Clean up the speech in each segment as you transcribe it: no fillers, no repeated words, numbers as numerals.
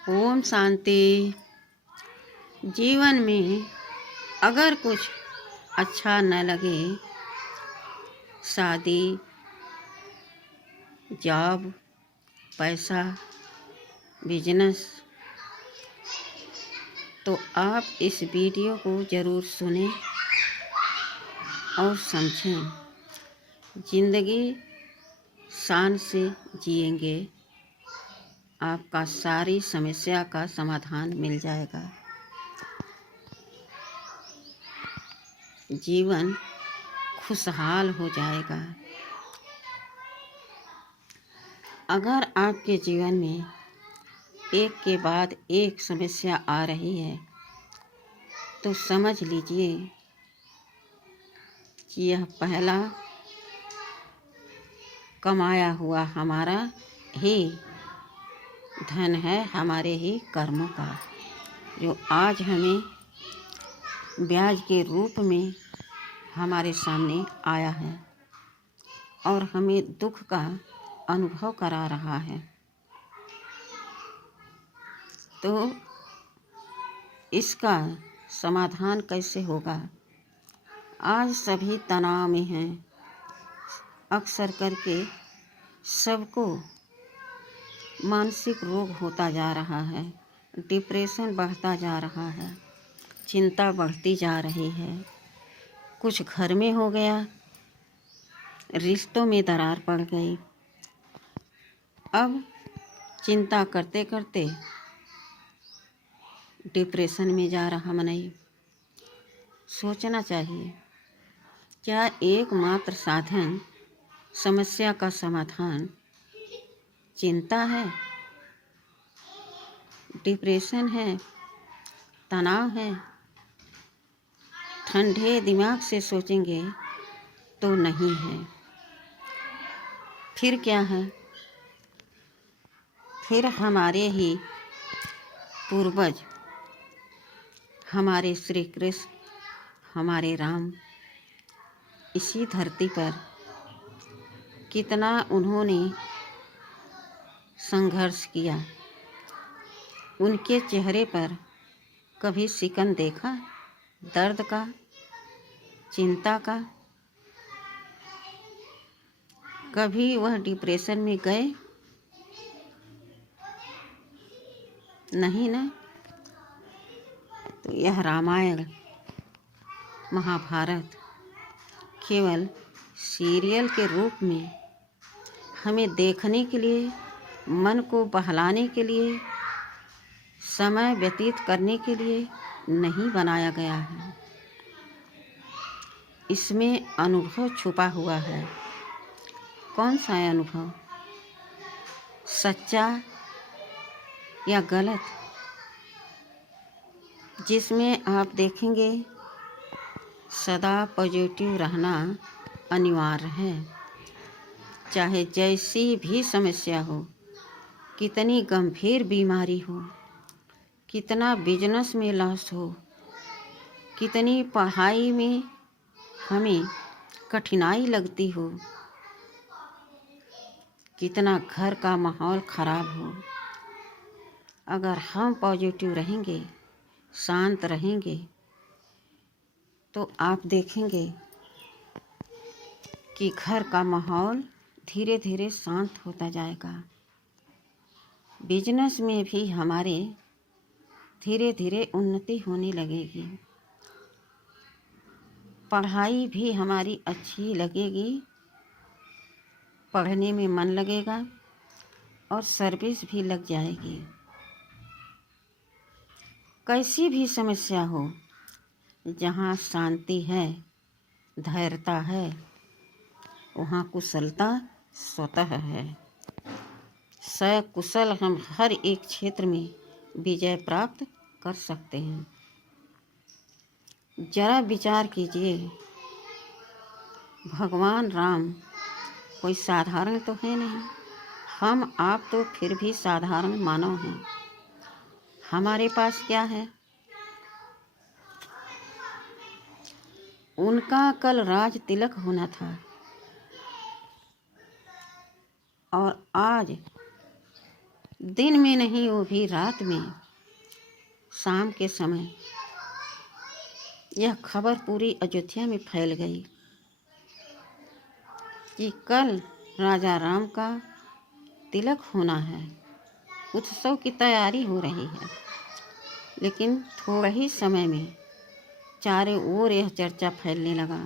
ओम शांति। जीवन में अगर कुछ अच्छा न लगे, शादी, जॉब, पैसा, बिजनेस, तो आप इस वीडियो को ज़रूर सुनें और समझें। ज़िंदगी शान से जिएंगे, आपका सारी समस्या का समाधान मिल जाएगा। जीवन खुशहाल हो जाएगा। अगर आपके जीवन में एक के बाद एक समस्या आ रही है तो समझ लीजिए कि यह पहला कमाया हुआ हमारा ही धन है, हमारे ही कर्मों का, जो आज हमें ब्याज के रूप में हमारे सामने आया है और हमें दुख का अनुभव करा रहा है। तो इसका समाधान कैसे होगा? आज सभी तनाव में हैं। अक्सर करके सबको मानसिक रोग होता जा रहा है, डिप्रेशन बढ़ता जा रहा है, चिंता बढ़ती जा रही है। कुछ घर में हो गया, रिश्तों में दरार पड़ गई। अब चिंता करते करते डिप्रेशन में जा रहा मनई। सोचना चाहिए, क्या एकमात्र साधन समस्या का समाधान चिंता है, डिप्रेशन है, तनाव है? ठंडे दिमाग से सोचेंगे तो नहीं है। फिर क्या है? फिर हमारे ही पूर्वज, हमारे श्री कृष्ण, हमारे राम, इसी धरती पर कितना उन्होंने संघर्ष किया। उनके चेहरे पर कभी सिकन देखा? दर्द का, चिंता का? कभी वह डिप्रेशन में गए? नहीं ना। तो यह रामायण, महाभारत केवल सीरियल के रूप में हमें देखने के लिए, मन को बहलाने के लिए, समय व्यतीत करने के लिए नहीं बनाया गया है। इसमें अनुभव छुपा हुआ है। कौन सा है अनुभव? सच्चा या गलत? जिसमें आप देखेंगे सदा पॉजिटिव रहना अनिवार्य है। चाहे जैसी भी समस्या हो, कितनी गंभीर बीमारी हो, कितना बिजनेस में लॉस हो, कितनी पढ़ाई में हमें कठिनाई लगती हो, कितना घर का माहौल खराब हो, अगर हम पॉजिटिव रहेंगे, शांत रहेंगे, तो आप देखेंगे कि घर का माहौल धीरे धीरे शांत होता जाएगा। बिजनेस में भी हमारे धीरे धीरे उन्नति होने लगेगी। पढ़ाई भी हमारी अच्छी लगेगी, पढ़ने में मन लगेगा और सर्विस भी लग जाएगी। कैसी भी समस्या हो, जहाँ शांति है, धैर्यता है, वहाँ कुशलता स्वतः है। सकुशल हम हर एक क्षेत्र में विजय प्राप्त कर सकते हैं। जरा विचार कीजिए, भगवान राम कोई साधारण तो है नहीं। हम आप तो फिर भी साधारण मानव हैं। हमारे पास क्या है? उनका कल राज तिलक होना था और आज दिन में नहीं, वो भी रात में, शाम के समय यह खबर पूरी अयोध्या में फैल गई कि कल राजा राम का तिलक होना है, उत्सव की तैयारी हो रही है। लेकिन थोड़े ही समय में चारों ओर यह चर्चा फैलने लगा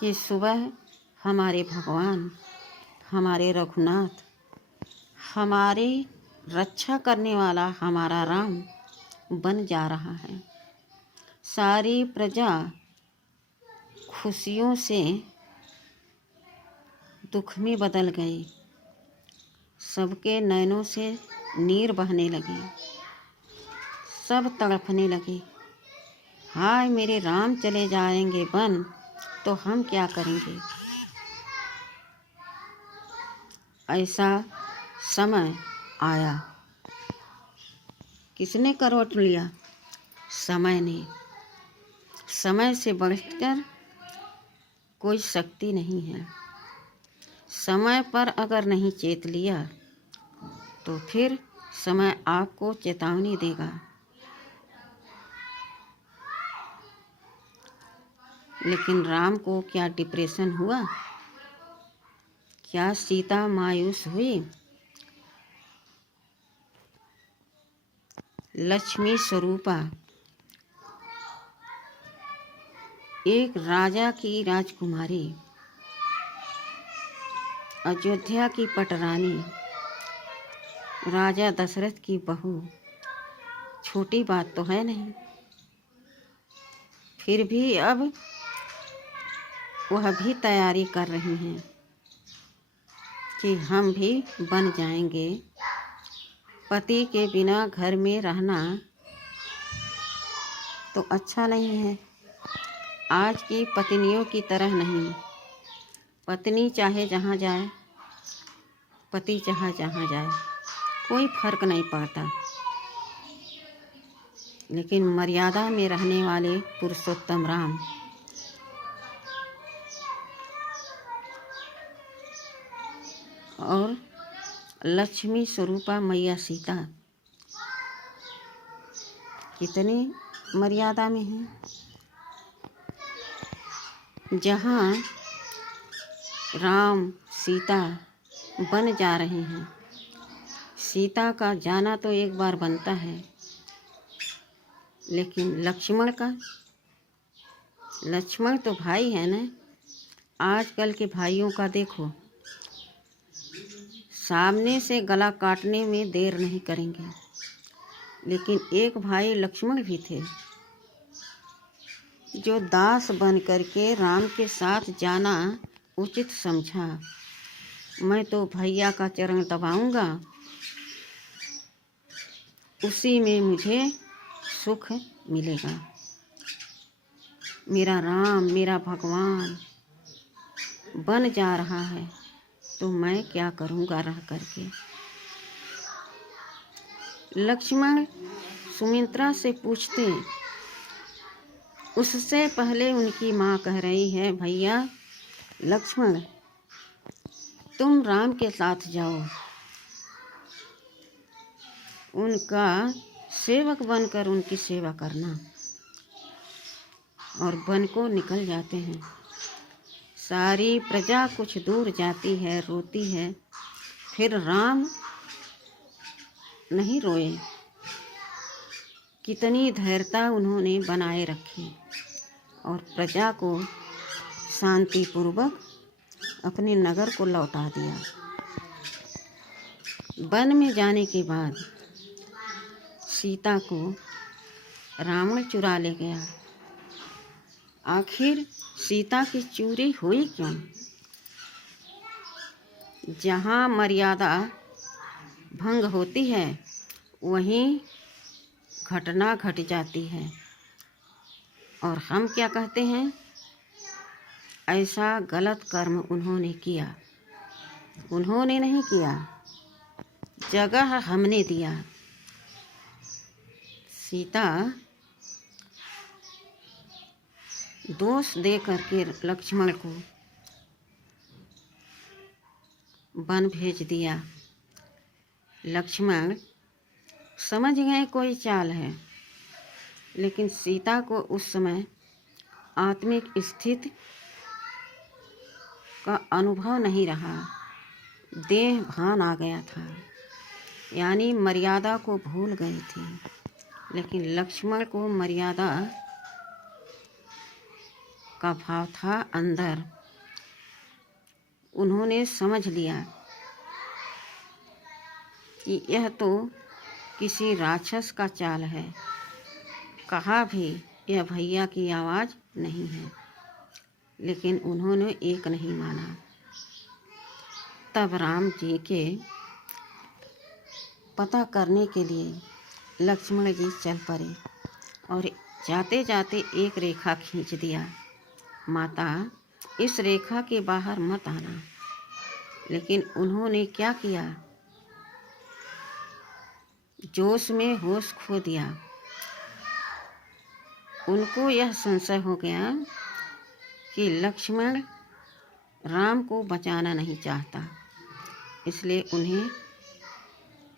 कि सुबह हमारे भगवान, हमारे रघुनाथ, हमारी रक्षा करने वाला हमारा राम बन जा रहा है। सारी प्रजा खुशियों से दुख में बदल गई, सबके नैनों से नीर बहने लगी, सब तड़पने लगे। हाय मेरे राम चले जाएंगे वन, तो हम क्या करेंगे। ऐसा समय आया। किसने करवट लिया? समय ने। समय से बढ़कर कोई शक्ति नहीं है। समय पर अगर नहीं चेत लिया तो फिर समय आपको चेतावनी देगा। लेकिन राम को क्या डिप्रेशन हुआ? क्या सीता मायूस हुई? लक्ष्मी स्वरूपा एक राजा की राजकुमारी, अयोध्या की पटरानी, राजा दशरथ की बहू, छोटी बात तो है नहीं। फिर भी अब वह भी तैयारी कर रही हैं कि हम भी बन जाएंगे। पति के बिना घर में रहना तो अच्छा नहीं है। आज की पत्नियों की तरह नहीं। पत्नी चाहे जहाँ जाए, पति चाहे जहाँ जाए, कोई फर्क नहीं पड़ता। लेकिन मर्यादा में रहने वाले पुरुषोत्तम राम और लक्ष्मी स्वरूपा मैया सीता कितनी मर्यादा में हैं। जहाँ राम सीता बन जा रहे हैं, सीता का जाना तो एक बार बनता है, लेकिन लक्ष्मण तो भाई है ना। आजकल के भाइयों का देखो, सामने से गला काटने में देर नहीं करेंगे। लेकिन एक भाई लक्ष्मण भी थे जो दास बन करके राम के साथ जाना उचित समझा। मैं तो भैया का चरण दबाऊंगा, उसी में मुझे सुख मिलेगा। मेरा राम, मेरा भगवान बन जा रहा है, तो मैं क्या करूँगा रह करके। लक्ष्मण सुमित्रा से पूछते, उससे पहले उनकी माँ कह रही है, भैया लक्ष्मण तुम राम के साथ जाओ, उनका सेवक बनकर उनकी सेवा करना। और वन को निकल जाते हैं। सारी प्रजा कुछ दूर जाती है, रोती है। फिर राम नहीं रोए। कितनी धैर्यता उन्होंने बनाए रखी और प्रजा को शांतिपूर्वक अपने नगर को लौटा दिया। वन में जाने के बाद सीता को रावण चुरा ले गया। आखिर सीता की चोरी हुई क्यों? जहाँ मर्यादा भंग होती है वहीं घटना घट जाती है। और हम क्या कहते हैं, ऐसा गलत कर्म उन्होंने किया। उन्होंने नहीं किया, जगह हमने दिया। सीता दोष दे करके लक्ष्मण को वन भेज दिया। लक्ष्मण समझ गए कोई चाल है, लेकिन सीता को उस समय आत्मिक स्थिति का अनुभव नहीं रहा। देह भान आ गया था, यानी मर्यादा को भूल गई थी। लेकिन लक्ष्मण को मर्यादा का भाव था अंदर। उन्होंने समझ लिया कि यह तो किसी राक्षस का चाल है। कहा भी यह भैया की आवाज़ नहीं है, लेकिन उन्होंने एक नहीं माना। तब राम जी के पता करने के लिए लक्ष्मण जी चल पड़े और जाते जाते एक रेखा खींच दिया, माता इस रेखा के बाहर मत आना। लेकिन उन्होंने क्या किया, जोश में होश खो दिया। उनको यह संशय हो गया कि लक्ष्मण राम को बचाना नहीं चाहता, इसलिए उन्हें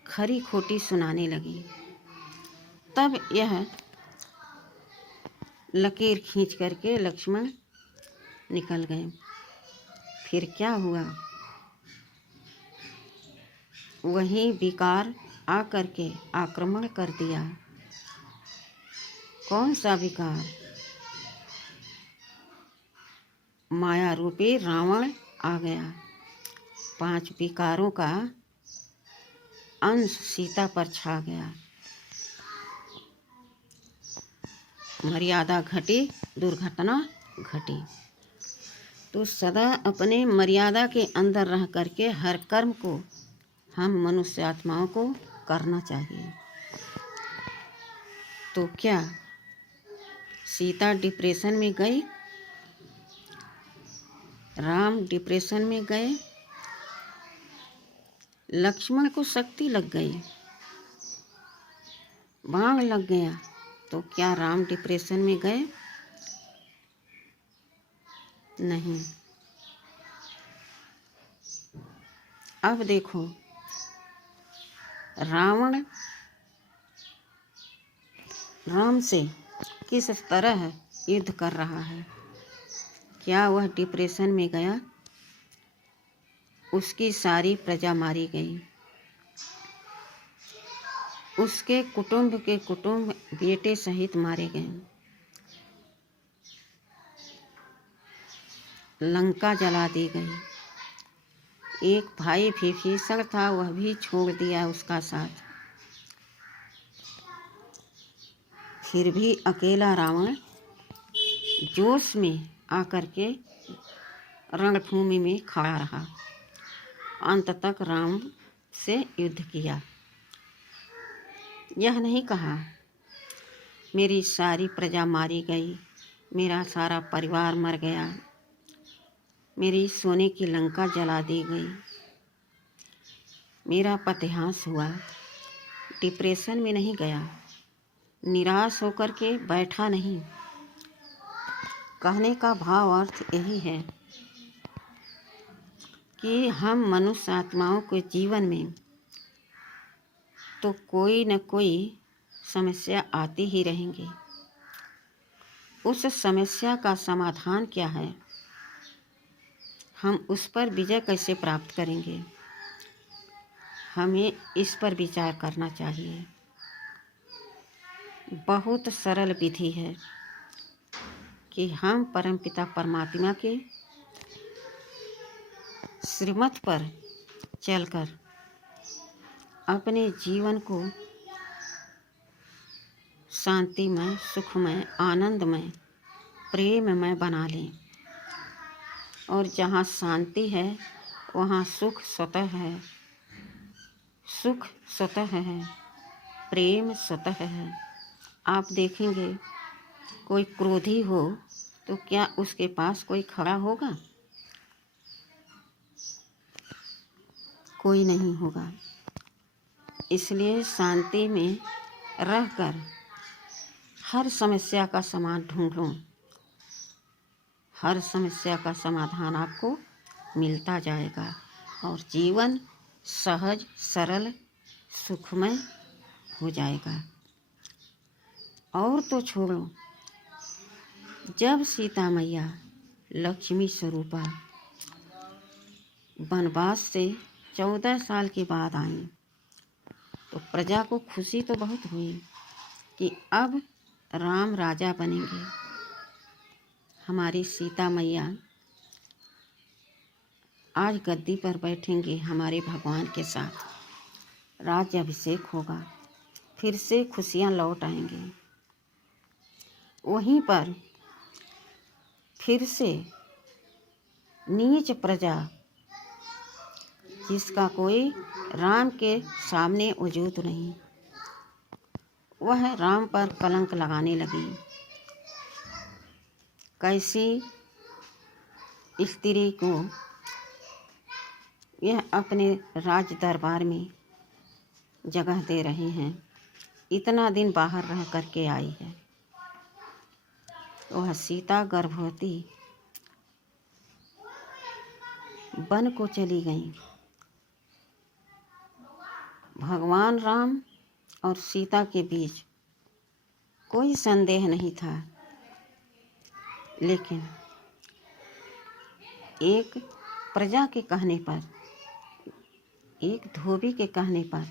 खरी खोटी सुनाने लगी। तब यह लकीर खींच करके लक्ष्मण निकल गए। फिर क्या हुआ, वही विकार आकर के आक्रमण कर दिया। कौन सा विकार, माया रूपी रावण आ गया। 5 विकारों का अंश सीता पर छा गया। मर्यादा घटी, दुर्घटना घटी। तो सदा अपने मर्यादा के अंदर रह करके हर कर्म को हम मनुष्य आत्माओं को करना चाहिए। तो क्या सीता डिप्रेशन में गई, राम डिप्रेशन में गए, लक्ष्मण को शक्ति लग गई, बाण लग गया, तो क्या राम डिप्रेशन में गए? नहीं। अब देखो, रावण राम से किस तरह युद्ध कर रहा है। क्या वह डिप्रेशन में गया? उसकी सारी प्रजा मारी गई, उसके कुटुंब के कुटुंब बेटे सहित मारे गए, लंका जला दी गई। एक भाई विभीषण था, वह भी छोड़ दिया उसका साथ। फिर भी अकेला रावण जोश में आकर के रणभूमि में खड़ा रहा। अंत तक राम से युद्ध किया। यह नहीं कहा मेरी सारी प्रजा मारी गई, मेरा सारा परिवार मर गया, मेरी सोने की लंका जला दी गई, मेरा पतिहास हुआ। डिप्रेशन में नहीं गया, निराश होकर के बैठा नहीं। कहने का भाव अर्थ यही है कि हम मनुष्य आत्माओं के जीवन में तो कोई न कोई समस्या आती ही रहेंगी। उस समस्या का समाधान क्या है, हम उस पर विजय कैसे प्राप्त करेंगे, हमें इस पर विचार करना चाहिए। बहुत सरल विधि है कि हम परमपिता परमात्मा के श्रीमत पर चलकर अपने जीवन को शांतिमय, सुखमय, आनंदमय, प्रेममय बना लें। और जहाँ शांति है वहाँ सुख स्वतः है, सुख स्वतः है, प्रेम स्वतः है। आप देखेंगे कोई क्रोधी हो तो क्या उसके पास कोई खड़ा होगा? कोई नहीं होगा। इसलिए शांति में रहकर हर समस्या का समाधान ढूंढो। हर समस्या का समाधान आपको मिलता जाएगा और जीवन सहज, सरल, सुखमय हो जाएगा। और तो छोड़ो, जब सीता मैया लक्ष्मी स्वरूपा वनवास से 14 साल के बाद आई तो प्रजा को खुशी तो बहुत हुई कि अब राम राजा बनेंगे, हमारी सीता मैया आज गद्दी पर बैठेंगे हमारे भगवान के साथ, राज्य अभिषेक होगा, फिर से खुशियाँ लौट आएंगी। वहीं पर फिर से नीच प्रजा, जिसका कोई राम के सामने वजूद नहीं, वह राम पर कलंक लगाने लगी। कैसी स्त्री को यह अपने राज दरबार में जगह दे रहे हैं, इतना दिन बाहर रह करके आई है। वह सीता गर्भवती वन को चली गई। भगवान राम और सीता के बीच कोई संदेह नहीं था, लेकिन एक प्रजा के कहने पर, एक धोबी के कहने पर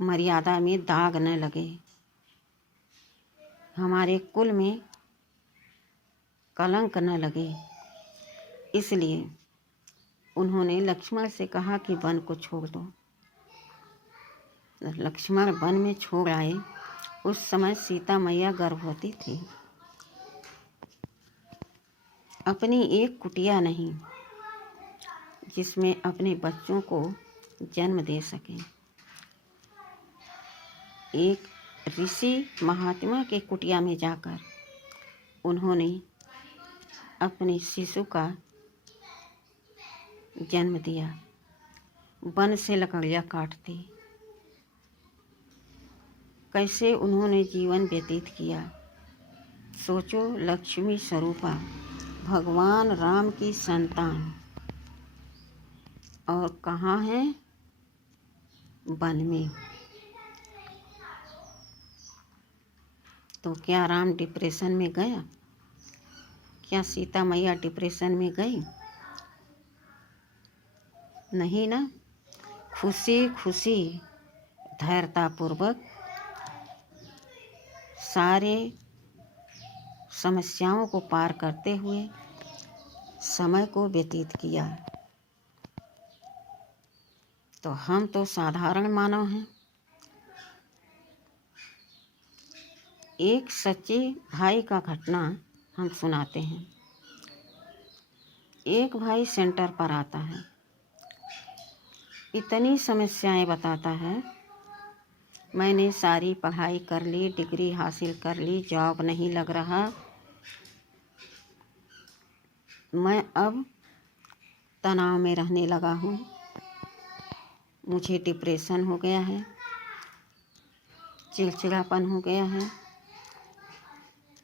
मर्यादा में दाग न लगे, हमारे कुल में कलंक न लगे, इसलिए उन्होंने लक्ष्मण से कहा कि वन को छोड़ दो। लक्ष्मण वन में छोड़ आए। उस समय सीता मैया गर्भवती थी। अपनी एक कुटिया नहीं जिसमें अपने बच्चों को जन्म दे सकें। एक ऋषि महात्मा के कुटिया में जाकर उन्होंने अपने शिशु का जन्म दिया। वन से लकड़ियाँ काटती, कैसे उन्होंने जीवन व्यतीत किया। सोचो, लक्ष्मी स्वरूपा भगवान राम की संतान, और कहाँ है? वन में। तो क्या राम डिप्रेशन में गया? क्या सीता मैया डिप्रेशन में गई? नहीं ना, खुशी खुशी धैर्यतापूर्वक सारे समस्याओं को पार करते हुए समय को व्यतीत किया। तो हम तो साधारण मानव हैं। एक सच्चे भाई का घटना हम सुनाते हैं। एक भाई सेंटर पर आता है, इतनी समस्याएं बताता है, मैंने सारी पढ़ाई कर ली, डिग्री हासिल कर ली, जॉब नहीं लग रहा, मैं अब तनाव में रहने लगा हूँ, मुझे डिप्रेशन हो गया है, चिड़चिड़ापन हो गया है,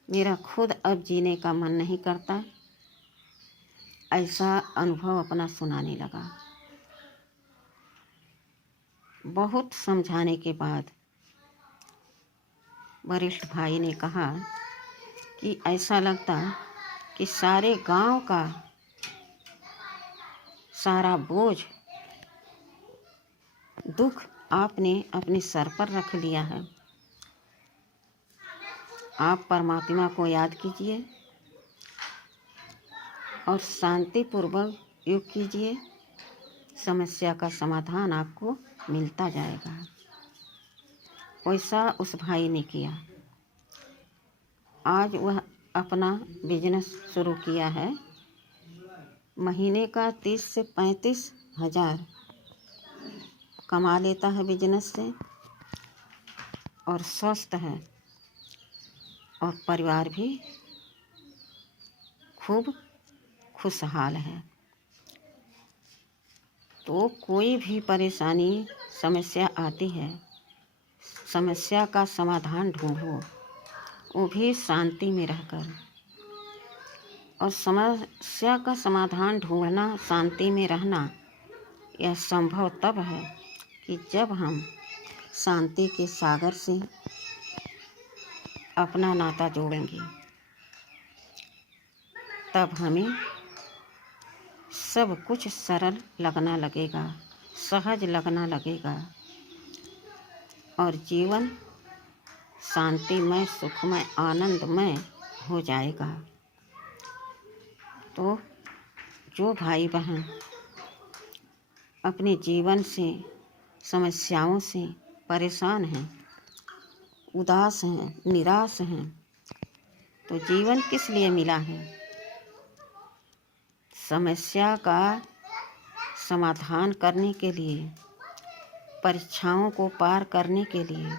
मेरा खुद अब जीने का मन नहीं करता। ऐसा अनुभव अपना सुनाने लगा। बहुत समझाने के बाद वरिष्ठ भाई ने कहा कि ऐसा लगता कि सारे गांव का सारा बोझ, दुख आपने अपने सर पर रख लिया है। आप परमात्मा को याद कीजिए और शांतिपूर्वक योग कीजिए, समस्या का समाधान आपको मिलता जाएगा। वैसा उस भाई ने किया। आज वह अपना बिजनेस शुरू किया है। महीने का 30 से 35 हज़ार कमा लेता है बिजनेस से, और स्वस्थ है, और परिवार भी खूब खुशहाल है। तो कोई भी परेशानी, समस्या आती है, समस्या का समाधान ढूंढो, वो भी शांति में रहकर। और समस्या का समाधान ढूंढना, शांति में रहना, यह संभव तब है कि जब हम शांति के सागर से अपना नाता जोड़ेंगे तब हमें सब कुछ सरल लगना लगेगा, सहज लगना लगेगा और जीवन शांतिमय, सुखमय, आनंदमय हो जाएगा। तो जो भाई बहन अपने जीवन से, समस्याओं से परेशान हैं, उदास हैं, निराश हैं, तो जीवन किस लिए मिला है? समस्या का समाधान करने के लिए, परीक्षाओं को पार करने के लिए,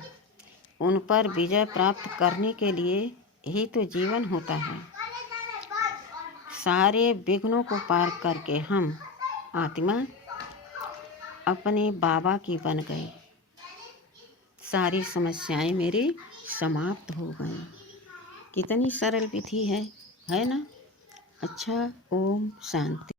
उन पर विजय प्राप्त करने के लिए ही तो जीवन होता है। सारे विघ्नों को पार करके हम आत्मा अपने बाबा की बन गए। सारी समस्याएं मेरी समाप्त हो गई। कितनी सरल विधि है ना? अच्छा, ओम शांति।